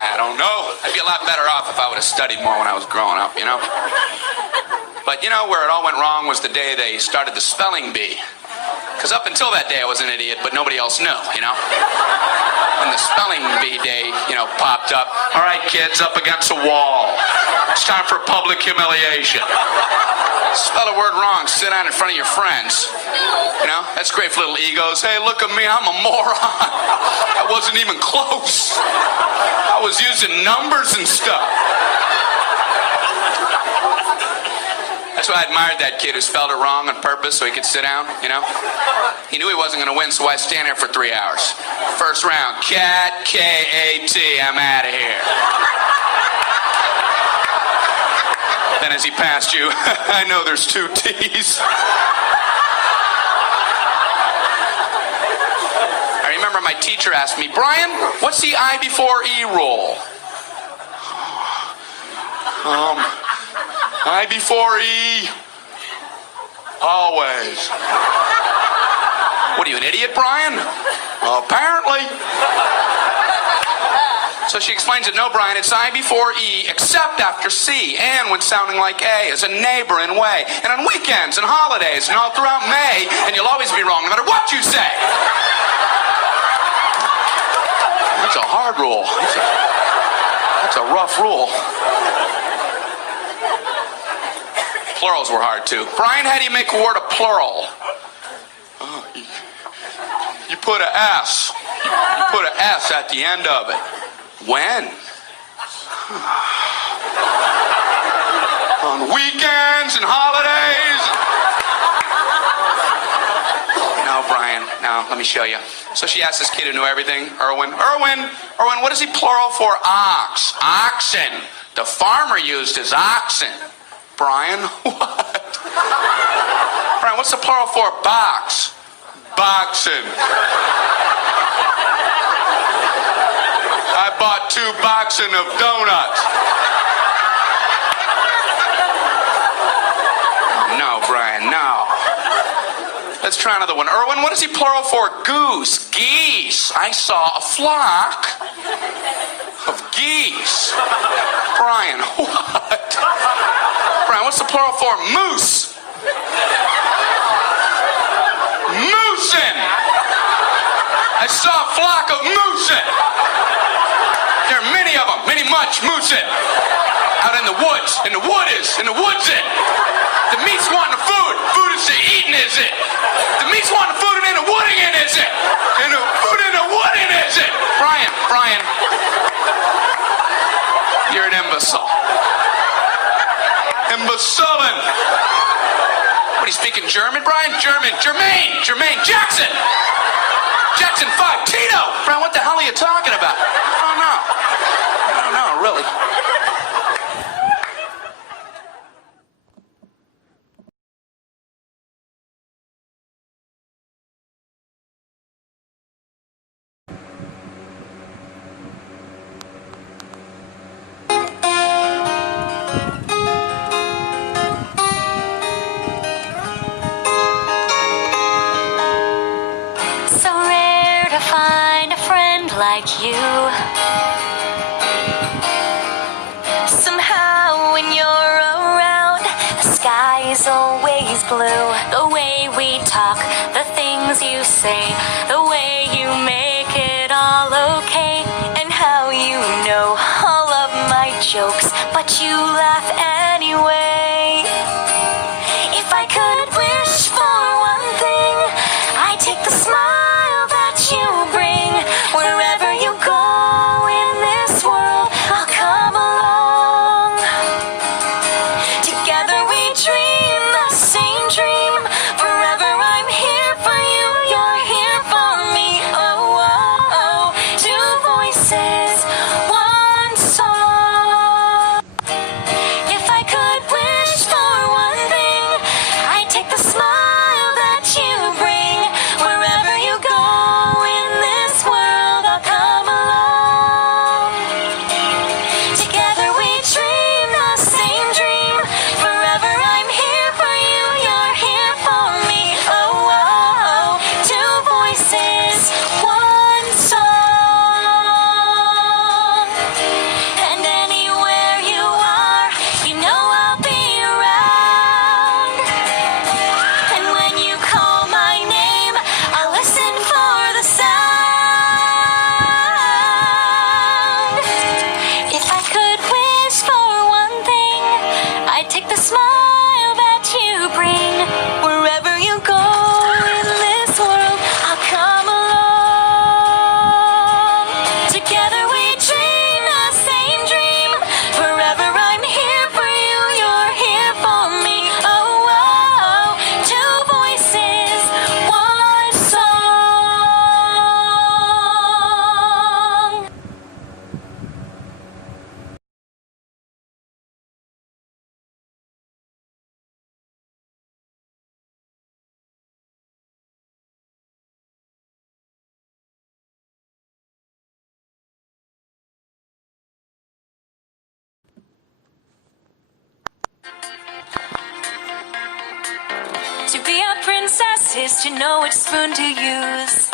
I don't know. I'd be a lot better off if I would have studied more when I was growing up, you know? But you know where it all went wrong was the day they started the spelling bee. Because up until that day I was an idiot, but nobody else knew, you know? When the spelling bee day, you know, popped up. All right, kids, up against a wall. It's time for public humiliation. Spell a word wrong, sit down in front of your friends. You know, that's great for little egos. Hey, look at me, I'm a moron. I wasn't even close. I was using numbers and stuff. That's why I admired that kid who spelled it wrong on purpose so he could sit down, you know? He knew he wasn't going to win, so why stand there for 3 hours? First round, cat, K-A-T, I'm out of here. Then as he passed you, I know there's 2 T's. I remember my teacher asked me, Brian, what's the I before E rule? I before E, always. What are you, an idiot, Brian? Well, apparently. So she explains it, no, Brian, it's I before E, except after C, and when sounding like A, as a neighboring way, and on weekends and holidays, and all throughout May, and you'll always be wrong no matter what you say. That's a hard rule. That's a rough rule. Plurals were hard, too. Brian, how do you make a word a plural? Oh, you put an S. You put an S at the end of it. When? On weekends and holidays. No, Brian, no, let me show you. So she asked this kid who knew everything, Erwin, what is he plural for? Ox. Oxen. The farmer used his oxen. Brian, what? Brian, what's the plural for box? Boxing. I bought 2 boxing of donuts. No, Brian, no. Let's try another one. Erwin, what is he plural for? Goose. Geese. I saw a flock of geese. Brian, what? Brian, what's the plural for? Moose. Moosin'. I saw a flock of moosin'. There are many of them, many much moosin'. Out in the woods, in the woodsin'. The meat's wanting the food. Food is the eating, is it? The meat's wanting the food and in the wooding in, is it? And the food in the wooding, is it? Brian. You're an imbecile. Imbecilin'. What, are you speaking German, Brian? Jermaine Jackson. Jackson 5, Tito. Brian, what the hell are you talking about? I don't know, really. Like you. Somehow when you're around, the sky is always blue. The way we talk, the things you say, the way you make it all okay, and how you know all of my jokes, but you laugh anyway. If I could wish for one thing, I'd take the smile that you bring. Wherever you go in this world, I'll come along. Together we dream the same dream. Forever I'm here for you, you're here for me. Oh, oh, oh. 2 voices, 1 song. If I could wish princess is to know which spoon to use.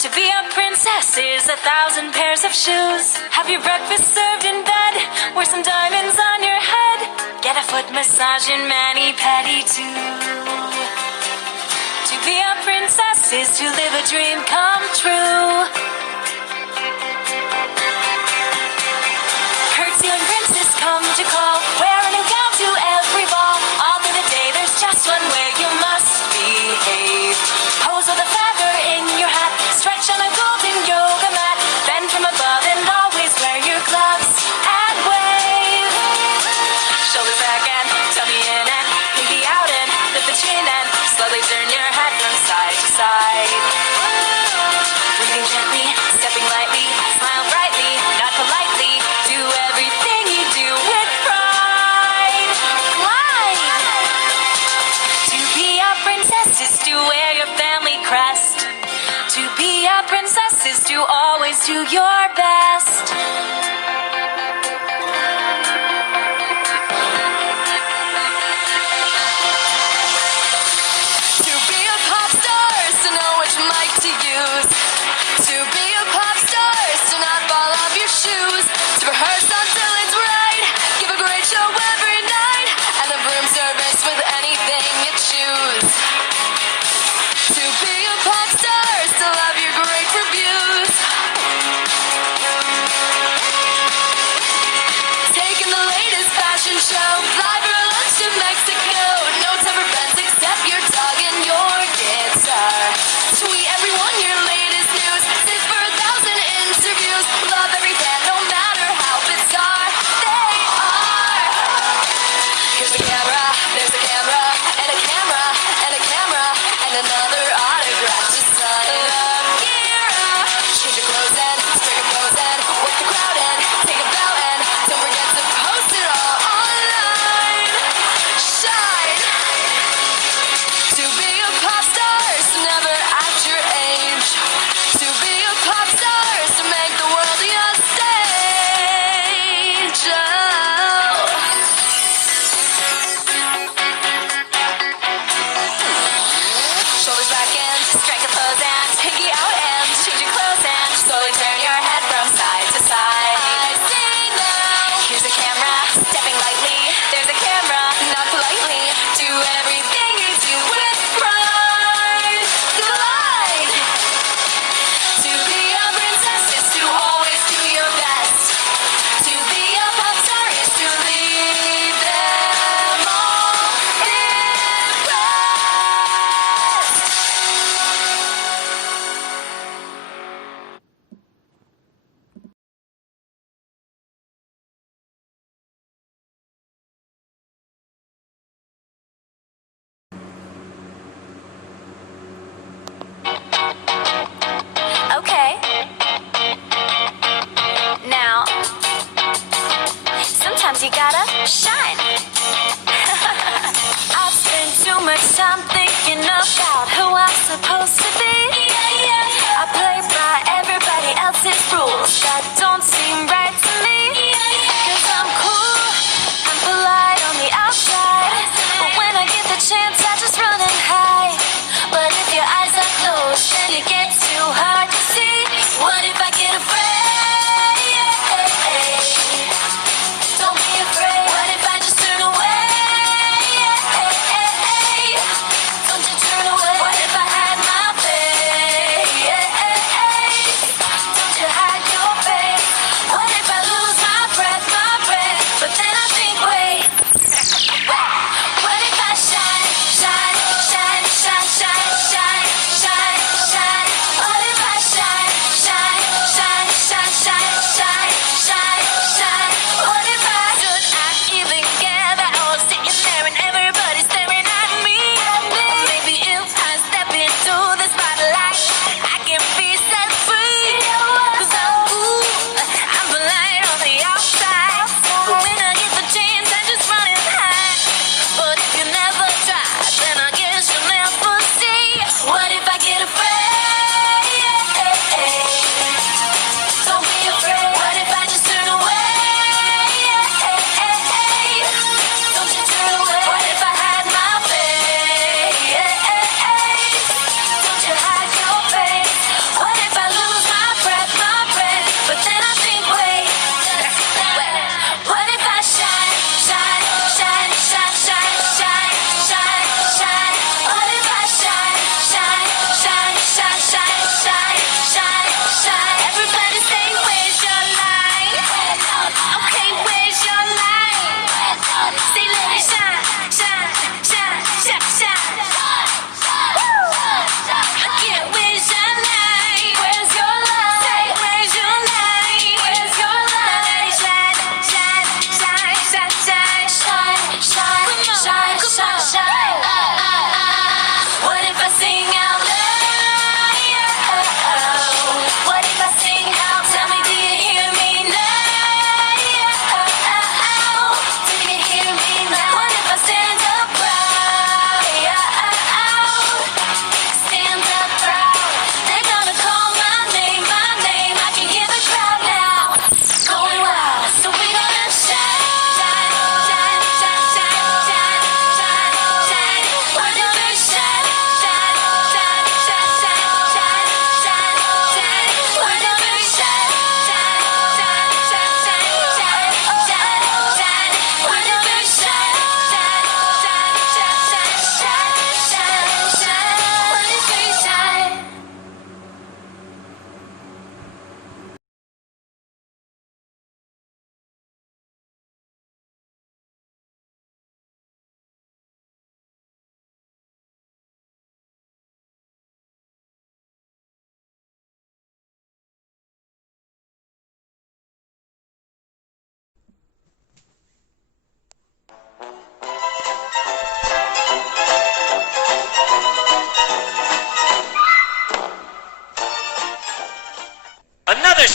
To be a princess is 1,000 pairs of shoes. Have your breakfast served in bed, wear some diamonds on your head, get a foot massage and mani-pedi too. To be a princess is to live a dream come true. Curtsying princes come to call, wear a new gown to every ball. All through the day there's just one way you must behave. Pose with a feather in your hat, stretch on a golden yoga mat, bend from above and always wear your gloves and wave. Shoulders back and tummy in and pinky out and lift the chin and slowly turn your head from side to side. Breathing gently, stepping lightly, smile brightly, nod politely, do everything you do with pride. Glide! To be a princess is to wear your family crest. To be a princess is to always do your best. To be a pop star is to know which mic to use. To be a pop star is to not fall off your shoes. To rehearse until it's right, give a great show every night, and the room service with anything you choose. To be a pop star is to love your great reviews. Taking the latest fashion show, fly for a lunch to Mexico. No time for friends except your dog and your guitar. Tweet everyone your latest news, sit for 1,000 interviews. Love every fan, no matter how bizarre they are. Here's the camera, there's a camera, and a camera, and a camera, and another autograph to sign up. Change your clothes and spray your clothes and work the crowd and take a bow and don't forget to post it all online. Shine! To be a pop star is to never act your age. To be a pop star is to make the world your stage. Oh. Shoulders back and strike a pose and pinky out and change your clothes and slowly turn your head from side to side. I see now. Here's a camera, stepping lightly. There's a camera, not politely. Do everything you do with pride. Glide. To be a princess is to always do your best. To be a pop star is to leave them all impressed. Okay. Now, sometimes you gotta shine. I've spent too much time thinking about who I'm supposed to be. I play by everybody else's rules that don't seem right to me. 'Cause I'm cool, I'm polite on the outside, but when I get the chance I just run and hide. But if your eyes are closed then it gets too hard to see. What if I get afraid? Don't be afraid. What if I just turn away?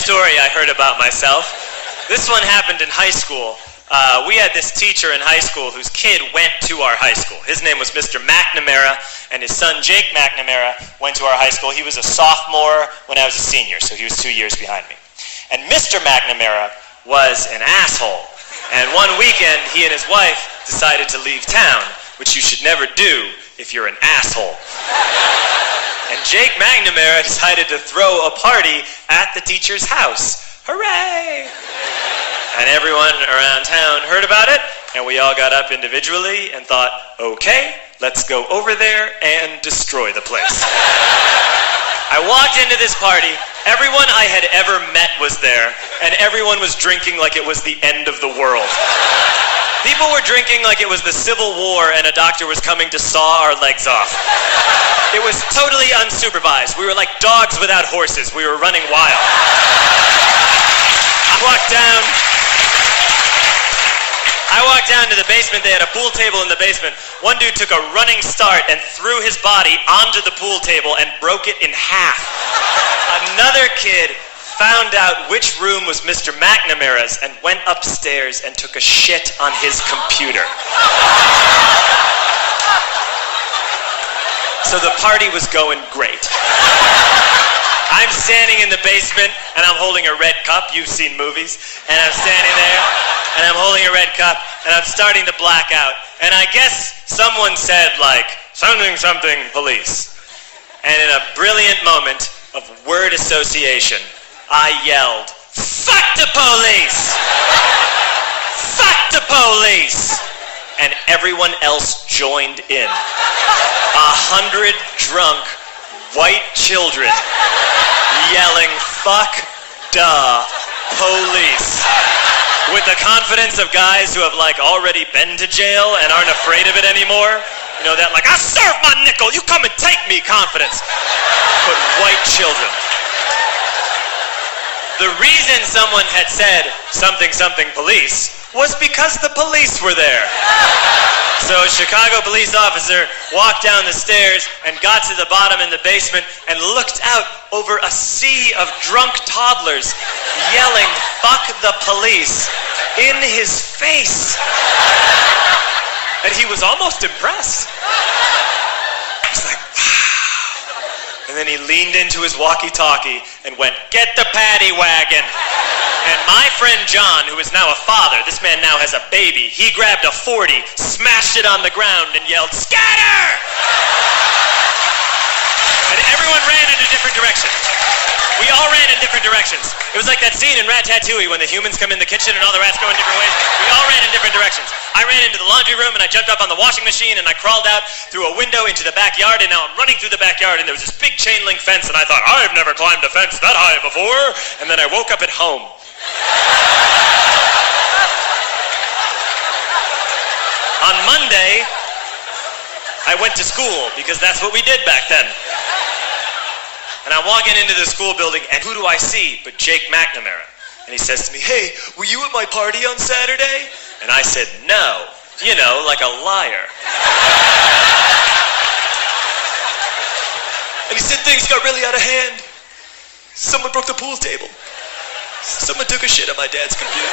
story I heard about myself. This one happened in high school. We had this teacher in high school whose kid went to our high school. His name was Mr. McNamara, and his son Jake McNamara went to our high school. He was a sophomore when I was a senior, so he was 2 years behind me. And Mr. McNamara was an asshole. And one weekend, he and his wife decided to leave town, which you should never do if you're an asshole. And Jake McNamara decided to throw a party at the teacher's house. Hooray! And everyone around town heard about it, and we all got up individually and thought, okay, let's go over there and destroy the place. I walked into this party, everyone I had ever met was there, and everyone was drinking like it was the end of the world. People were drinking like it was the Civil War and a doctor was coming to saw our legs off. It was totally unsupervised. We were like dogs without horses. We were running wild. I walked down to the basement. They had a pool table in the basement. One dude took a running start and threw his body onto the pool table and broke it in half. Another kid found out which room was Mr. McNamara's and went upstairs and took a shit on his computer. So the party was going great. I'm standing in the basement and I'm holding a red cup. You've seen movies. And I'm standing there and I'm holding a red cup and I'm starting to black out. And I guess someone said like, something police. And in a brilliant moment of word association, I yelled, fuck the police! Fuck the police! And everyone else joined in. 100 drunk white children yelling, fuck the police. With the confidence of guys who have like already been to jail and aren't afraid of it anymore. You know, that like, I served my nickel, you come and take me confidence. But white children. The reason someone had said something police was because the police were there. So a Chicago police officer walked down the stairs and got to the bottom in the basement and looked out over a sea of drunk toddlers yelling, fuck the police, in his face. And he was almost impressed. He was like, wow. And then he leaned into his walkie-talkie and went, get the paddy wagon. And my friend John, who is now a father, this man now has a baby, he grabbed a 40, smashed it on the ground and yelled, scatter! And everyone ran into different directions. We all ran in different directions. It was like that scene in Ratatouille when the humans come in the kitchen and all the rats go in different ways. We all ran in different directions. I ran into the laundry room and I jumped up on the washing machine and I crawled out through a window into the backyard, and now I'm running through the backyard and there was this big chain link fence and I thought, I've never climbed a fence that high before. And then I woke up at home. On Monday, I went to school because that's what we did back then. And I'm walking into the school building, and who do I see but Jake McNamara? And he says to me, hey, were you at my party on Saturday? And I said, no. You know, like a liar. And he said things got really out of hand. Someone broke the pool table. Someone took a shit on my dad's computer.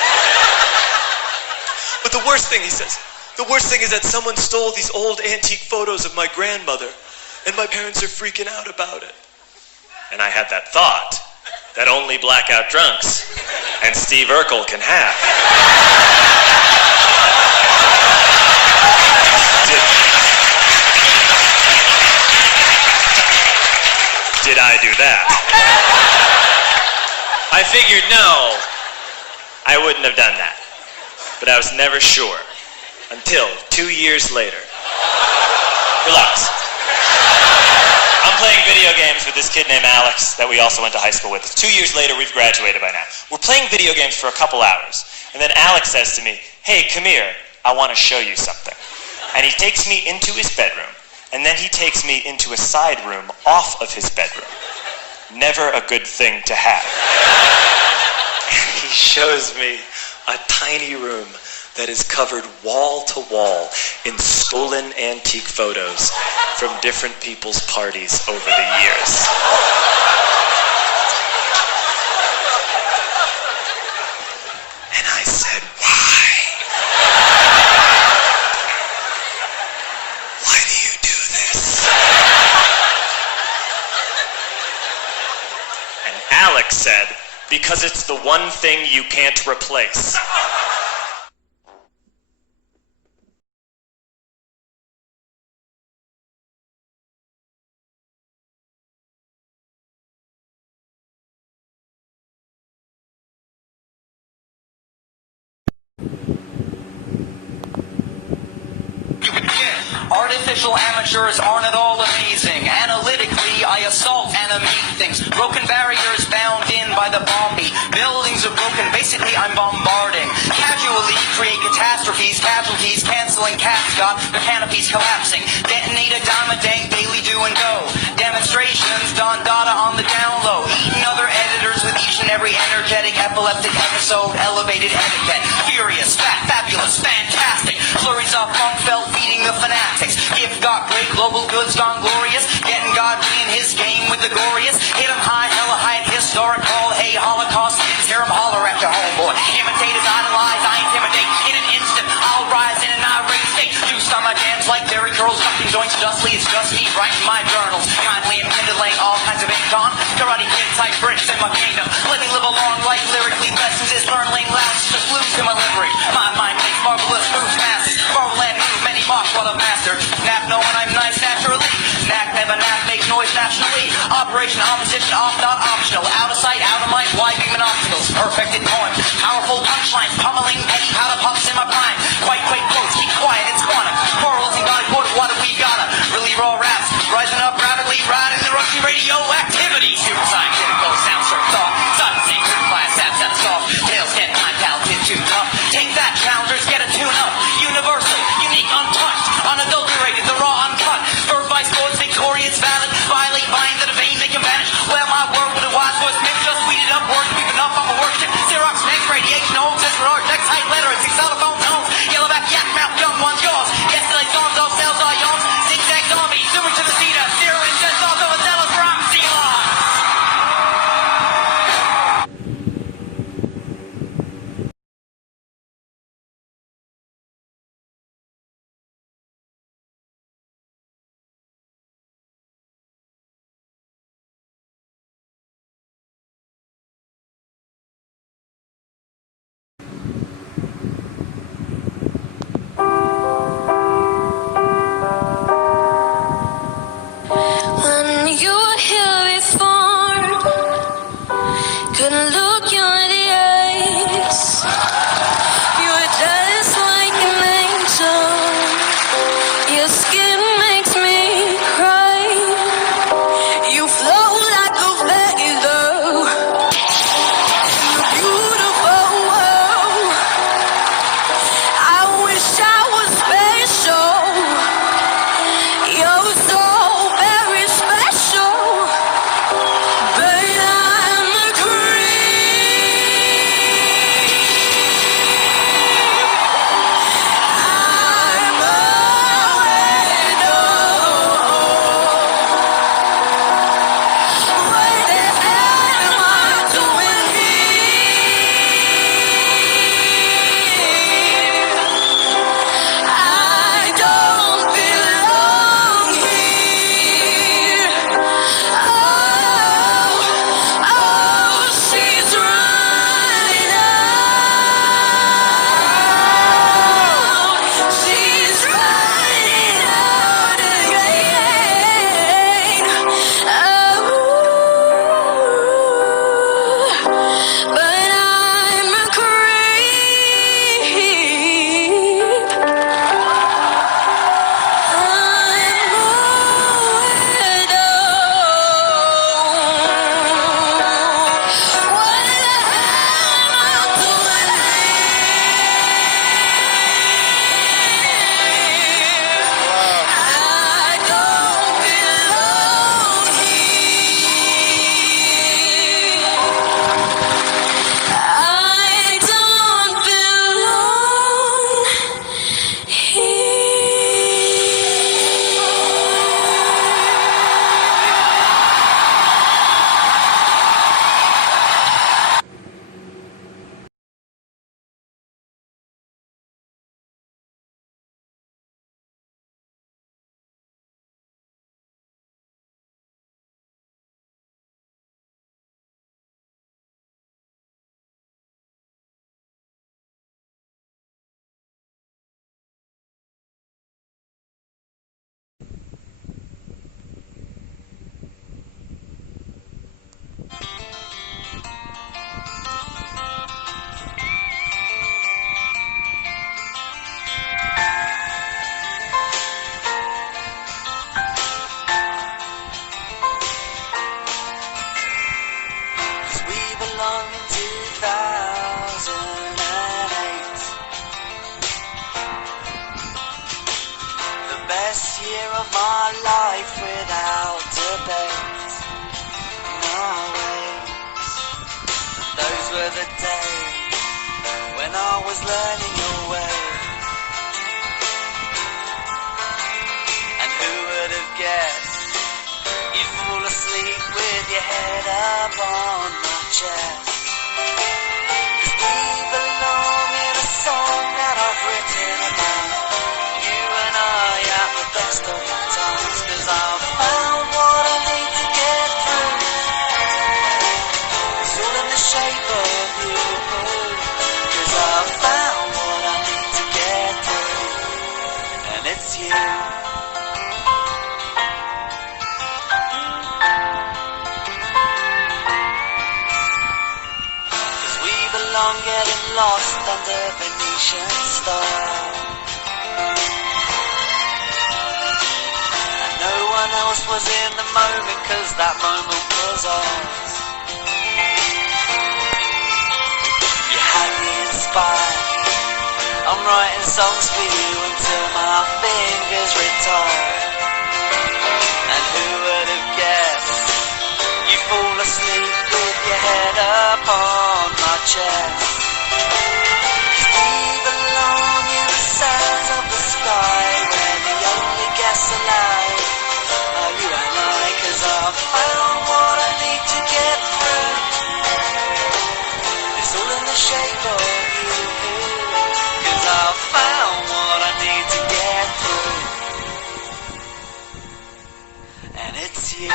But the worst thing, he says, the worst thing is that someone stole these old antique photos of my grandmother, and my parents are freaking out about it. And I had that thought that only blackout drunks and Steve Urkel can have. Did I do that? I figured, no, I wouldn't have done that. But I was never sure until 2 years later. Relax. I'm playing video games with this kid named Alex that we also went to high school with. 2 years later, we've graduated by now. We're playing video games for a couple hours. And then Alex says to me, hey, come here, I want to show you something. And he takes me into his bedroom. And then he takes me into a side room off of his bedroom. Never a good thing to have. He shows me a tiny room that is covered wall to wall in stolen antique photos from different people's parties over the years. because it's the one thing you can't replace. Artificial amateurs aren't at all amazing. Analytically, I assault animate things. Broken barriers bound in by the Barbie. Buildings are broken, basically I'm bombarding. Casually create catastrophes, casualties, canceling cats got their canopies collapsing. Detonate a dime a dang daily do and go. Demonstrations, done data on the down low. Eating other editors with each and every energetic epileptic episode. Elevated etiquette. Furious, fat, fabulous, fantastic. Flurries of funk felt feeding the fanatics. Gift got great, global goods gone glorious. Getting Godly in his game with the glorious. Hit 'em high, hella high, historic call. Hey, Holocaust kids, hear 'em holler at your homeboy. Imitators, idolize, I intimidate. In an instant, I'll rise in an irate state. Juice on my dance like Derry curls, fucking joints justly. It's just me writing my journals. Kindly intended laying all kinds of ink on. Karate kid type bricks in my kingdom. Let me live along like lyrically lessons is learn laying loud. Just lose to my livery. My mind makes marvelous moves, masses. Marvel and move, many mock what a master. Nap knowing I'm nice naturally. Knack never nap, make noise nationally. Operation opposition off, not optional. Out of sight, out of mind, wide beam obstacles. Perfected poem. Powerful punchlines, pummeling petty powder puffs in my prime. Quite quotes, keep quiet, it's quantum. Quarrels and God quote, what have we gotta? Really raw raps, rising up rapidly, riding the rushing radioactivity. Super scientific, sound sure thought. Sudden same third class, saps out of soft. Tails get time, talented, too tough. Take that, challengers, get a tune up. Universal, unique, untouched, unadulterated, the raw, uncut. Third vice lords, victorious, valid. Violate, bind to the vein, they can vanish. Well, my word life without debate. My ways. And those were the days when I was learning your ways. And who would have guessed you'd fall asleep with your head up on my chest? 'Cause we belong in a song that I've written about you and I at the best of times. 'Cause I've found what I need to get through. It's all in the shape of you. 'Cause I've found what I need to get through. And it's you. Getting lost under Venetian stars, and no one else was in the moment, 'cause that moment was ours. You had me inspired, I'm writing songs for you until my fingers retire. And who would have guessed you fall asleep with your head up on my chest? Shape of you, 'cause I've found what I need to get through, and it's you.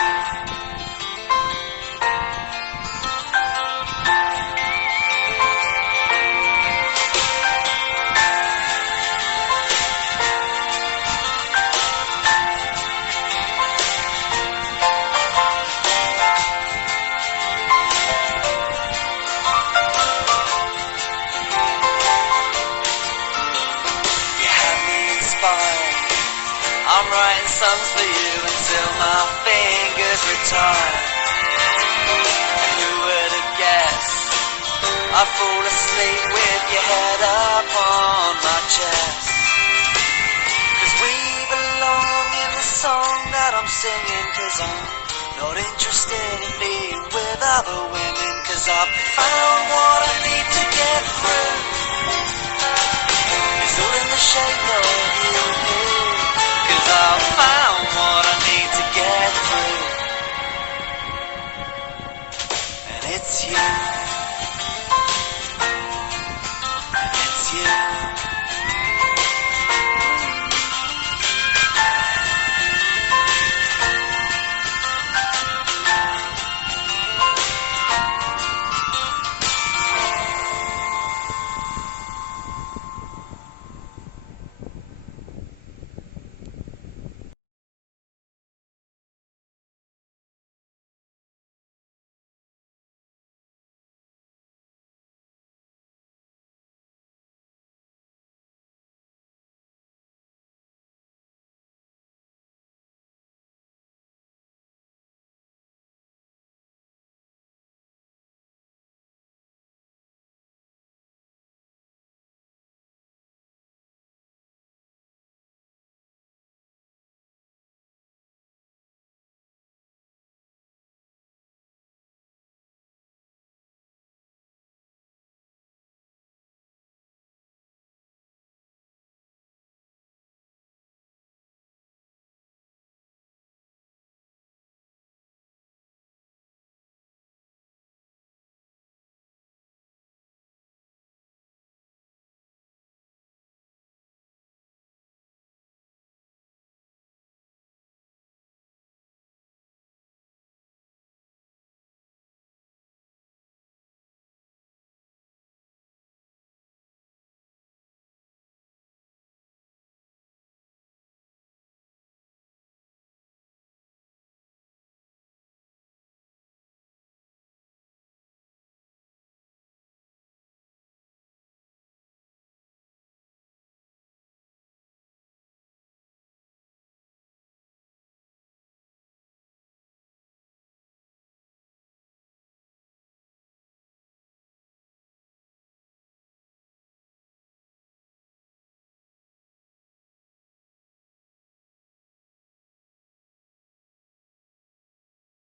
I'm writing songs for you until my fingers retire. And who would have guessed I'd fall asleep with your head up on my chest? 'Cause we belong in the song that I'm singing. 'Cause I'm not interested in being with other women. 'Cause I've found what I need to get through. It's all in the shape of you. 'Cause I've found what I need to get through, and it's you.